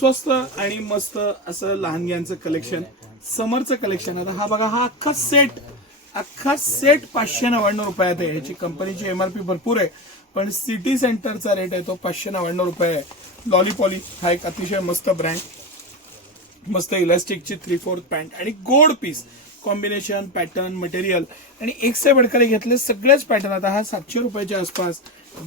स्वस्त आणि मस्त असं लहानग्यांचं कलेक्शन, समरचं कलेक्शन. आता हा बघा, हा अख्खा सेट 599 रुपयात आहे. याची कंपनीची एमआरपी भरपूर आहे, पण सिटी सेंटरचा रेट आहे तो 599 रुपये आहे. लॉलीपॉली हा एक अतिशय मस्त ब्रँड, मस्त इलास्टिकची 3/4 पॅन्ट आणि गोड पीस कॉम्बिनेशन, पॅटर्न, मटेरियल आणि एक से बडकर घेतले सगळेच पॅटर्न. आता हा 700 रुपयाच्या आसपास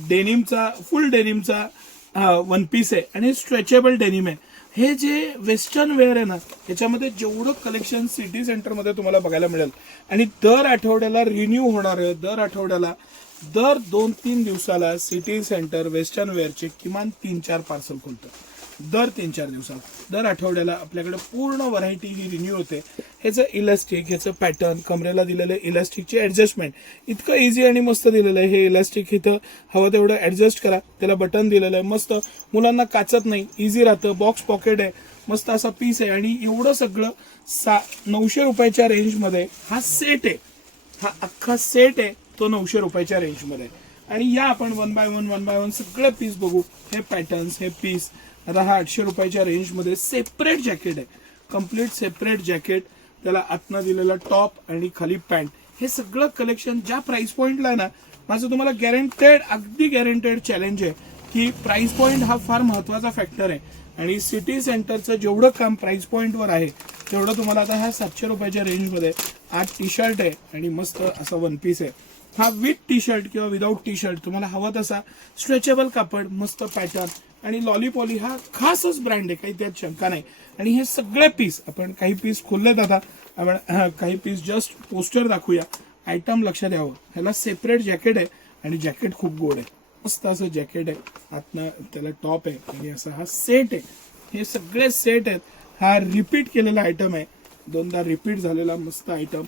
डेनिमचा, फुल डेनिमचा वन पीस आहे आणि स्ट्रेचेबल डेनिम आहे. हे जे वेस्टर्न वेअर आहे ना, याच्यामध्ये जेवढं कलेक्शन सिटी सेंटरमध्ये तुम्हाला बघायला मिळेल आणि दर आठवड्याला रिन्यू होणार आहे. दर आठवड्याला, दर 2-3 दिवसाला सिटी सेंटर वेस्टर्न वेअरचे किमान 3-4 पार्सल खोलतं. दर 3-4 दिवसाला, दर आठवड्याला आपल्याकडे पूर्ण व्हरायटी ही रिन्यू होते. ह्याचं इलास्टिक, ह्याचं पॅटर्न, कमरेला दिलेलं इलास्टिकची ऍडजस्टमेंट इतकं इझी आणि मस्त दिलेलं आहे. हे इलास्टिक इथं हवं तेवढं ऍडजस्ट करा, त्याला बटन दिलेलं आहे, मस्त मुलांना काचत नाही, इझी राहतं. बॉक्स पॉकेट आहे, मस्त असा पीस आहे आणि एवढं सगळं 900 रुपयाच्या रेंजमध्ये हा सेट आहे. हा अख्खा सेट आहे तो 900 रुपयाच्या रेंजमध्ये. आणि या आपण वन बाय वन सगळे पीस बघू. हे पॅटर्न्स, हे पीस. आता हा 800 रुपयाच्या रेंजमध्ये सेपरेट जॅकेट आहे, कम्प्लीट सेपरेट जॅकेट, त्याला आतनं दिलेला टॉप आणि खाली पॅन्ट. हे सगळं कलेक्शन ज्या प्राइस पॉईंटला आहे ना, माझं तुम्हाला गॅरंटेड, अगदी गॅरंटेड चॅलेंज आहे की प्राइस पॉईंट हा फार महत्वाचा फॅक्टर आहे. आणि सिटी सेंटरचं जेवढं काम प्राइस पॉईंटवर आहे तेवढं तुम्हाला आता ह्या 700 रुपयाच्या रेंजमध्ये आत टी शर्ट आहे आणि मस्त असा वन पीस आहे. हा विथ टी शर्ट किंवा विदाऊट टी शर्ट तुम्हाला हवा तसा स्ट्रेचेबल कापड, मस्त पॅटर्न. आणि लॉलीपॉली हा खासच ब्रँड आहे, काही त्यात शंका नाही. आणि हे सगळे पीस आपण, काही पीस खोललेत आता आपण, काही पीस जस्ट पोस्टर दाखवूया. आयटम लक्षात द्यावं, ह्याला सेपरेट जॅकेट आहे आणि जॅकेट खूप गोड आहे, मस्त असं जॅकेट आहे. आतनं त्याला टॉप आहे आणि असा हा सेट आहे. हे सगळे सेट आहेत. हा रिपीट केलेला आयटम आहे, 2दा रिपीट झालेला मस्त आयटम.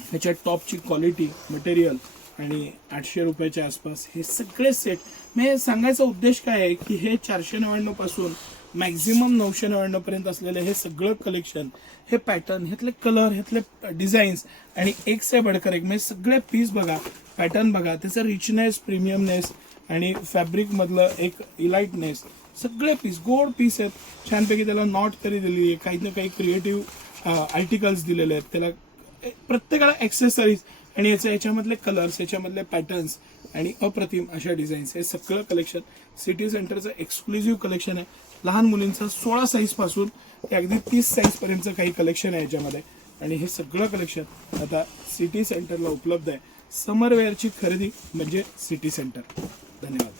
ह्याच्या टॉपची क्वालिटी, मटेरियल आणि 800 रुपयाच्या आसपास हे सगळे सेट. मी सांगायचा उद्देश काय आहे की हे 499 पासून मॅक्झिमम 999 पर्यंत असलेलं हे सगळं कलेक्शन, हे पॅटर्न, ह्यातले कलर, ह्यातले डिझाईन्स आणि एक से बडकर एक, म्हणजे सगळे पीस बघा, पॅटर्न बघा, त्याचं रिचनेस, प्रीमियमनेस आणि फॅब्रिक मधलं एक इलाइटनेस. सगळे पीस गोड पीस आहेत, छानपैकी त्याला नॉट तरी दिली आहे, काही ना काही क्रिएटिव्ह आर्टिकल्स दिलेले आहेत त्याला, प्रत्येकाला ॲक्सेसरीज आणि याच्यामधले कलर्स, याच्यामधले पॅटर्न्स आणि अप्रतिम अशा डिझाईन्स. हे सगळं कलेक्शन सिटी सेंटरचं एक्सक्लुझिव्ह कलेक्शन आहे. लहान मुलींचं 16 साईज पासून ते अगदी 30 साईज पर्यंतचं काही कलेक्शन आहे याच्यामध्ये. आणि हे सगळं कलेक्शन आता सिटी सेंटरला उपलब्ध आहे. समर वेअरची खरेदी म्हणजे सिटी सेंटर. धन्यवाद.